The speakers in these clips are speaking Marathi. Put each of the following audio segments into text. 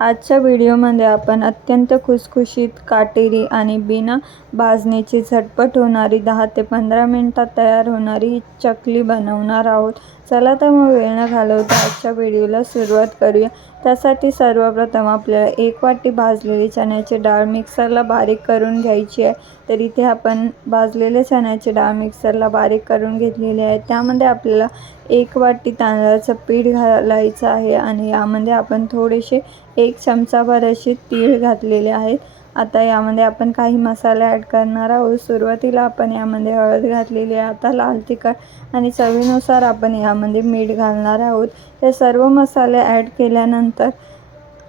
आजच्या व्हिडिओमध्ये आपण अत्यंत खुसखुशीत काटेरी आणि बिना भाजणीची झटपट होणारी दहा ते पंधरा मिनिटात तयार होणारी चकली बनवणार आहोत. चला तर मग वेळ न घालवता आजच्या व्हिडिओला सुरुवात करूया. त्यासाठी सर्वप्रथम आपल्याला एक वाटी भाजलेली चण्याची डाळ मिक्सरला बारीक करून घ्यायची आहे. तर इथे आपण भाजलेले चण्याची डाळ मिक्सरला बारीक करून घेतलेली आहे. त्यामध्ये आपल्याला एक वाटी तांदळाचं पीठ घालायचं आहे आणि यामध्ये आपण थोडेसे एक चमचाभर असे तीळ घातलेले आहेत. आता यामध्ये आपण काही मसाले ॲड करणार आहोत. सुरुवातीला आपण यामध्ये हळद घातलेली आहे आता लाल तिखट आणि चवीनुसार आपण यामध्ये मीठ घालणार आहोत. हे सर्व मसाले ॲड केल्यानंतर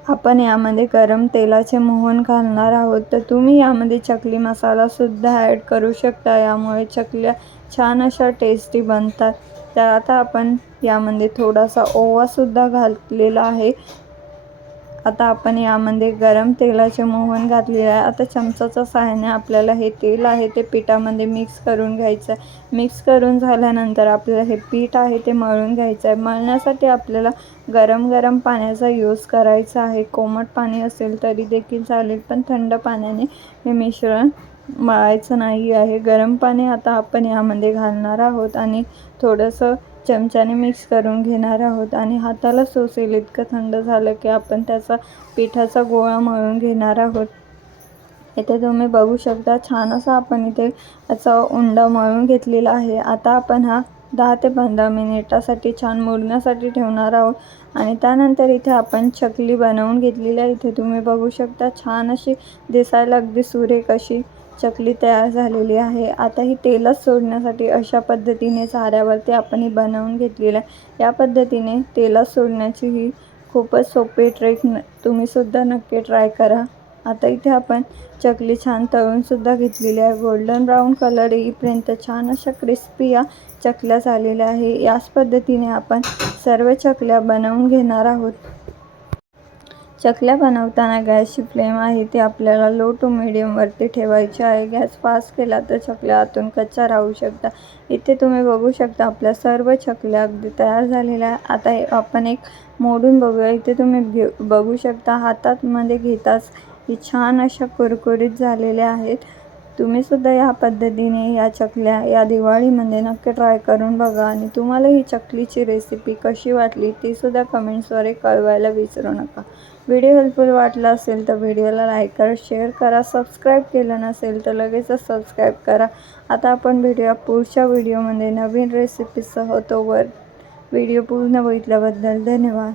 आपण यामध्ये गरम तेलाचे मोहन घालणार आहोत. तर तुम्ही यामध्ये चकली मसालासुद्धा ॲड करू शकता. यामुळे चकल्या छान अशा टेस्टी बनतात. तर आता आपण यामध्ये थोडासा ओवासुद्धा घातलेला आहे. आता आपण यामध्ये गरम तेलाचे मोहन घातलेले आहे. आता चमचाच्या सहाय्याने आपल्याला हे तेल आहे ते पिठामध्ये मिक्स करून घ्यायचं आहे. मिक्स करून झाल्यानंतर आपल्याला हे पीठ आहे ते मळून घ्यायचं आहे. मळण्यासाठी आपल्याला गरम गरम पाण्याचा यूज करायचा आहे. कोमट पाणी असेल तरी देखील चालेल पण थंड पाण्याने हे मिश्रण मळायचं नाही आहे. गरम पाणी आता आपण यामध्ये घालणार आहोत आणि थोडंसं चमच्याने मिक्स करून घेणार आहोत. आणि हाताला सोसेल इतकं थंड झालं की आपण त्याचा पिठाचा गोळा मळून घेणार आहोत. इथे तुम्ही बघू शकता छान असा आपण इथे याचा उंडा मळून घेतलेला आहे. आता आपण हा दहा ते पंधरा मिनिटासाठी छान मुरण्यासाठी ठेवणार आहोत. आणि त्यानंतर इथे आपण चकली बनवून घेतलेली आहे. इथे तुम्ही बघू शकता छान अशी दिसायला अगदी सुरेख अशी चकली तयार झालेली आहे. आता ही तेलच सोडण्यासाठी अशा पद्धतीने झाऱ्यावरती आपण ही बनवून घेतलेलं आहे. या पद्धतीने तेलात सोडण्याची ही खूपच सोपी ट्रेक न तुम्हीसुद्धा नक्की ट्राय करा. आता इथे आपण चकली छान तळूनसुद्धा घेतलेली आहे. गोल्डन ब्राऊन कलर येईपर्यंत छान अशा क्रिस्पी या चकल्या झालेल्या आहे. याच पद्धतीने आपण सर्व चकल्या बनवून घेणार आहोत. चकल्या बनवताना गॅसची फ्लेम आहे ती आपल्याला लो टू मिडियमवरती ठेवायची आहे. गॅस फास्ट केला तर चकल्या आतून कच्च्या राहू शकता. इथे तुम्ही बघू शकता आपल्या सर्व चकल्या अगदी तयार झालेल्या आहे आता आपण एक मोडून बघूया. इथे तुम्ही घे बघू शकता हातातमध्ये घेताच छान अशा कुरकुरीत झालेल्या आहेत. तुम्ही सुद्धा या पद्धतीने या चकल्या या दिवाळीमध्ये नक्की ट्राय करून बघा आणि तुम्हाला ही चकलीची रेसिपी कशी वाटली तीसुद्धा कमेंट्सद्वारे कळवायला विसरू नका. व्हिडिओ हेल्पफुल वाटला असेल तर व्हिडिओला लाईक करा शेअर करा सबस्क्राईब केलं नसेल तर लगेचच सबस्क्राईब करा. आता आपण भेटूया पुढच्या व्हिडिओमध्ये नवीन रेसिपीसह तोवर व्हिडिओ पूर्ण बघितल्याबद्दल धन्यवाद.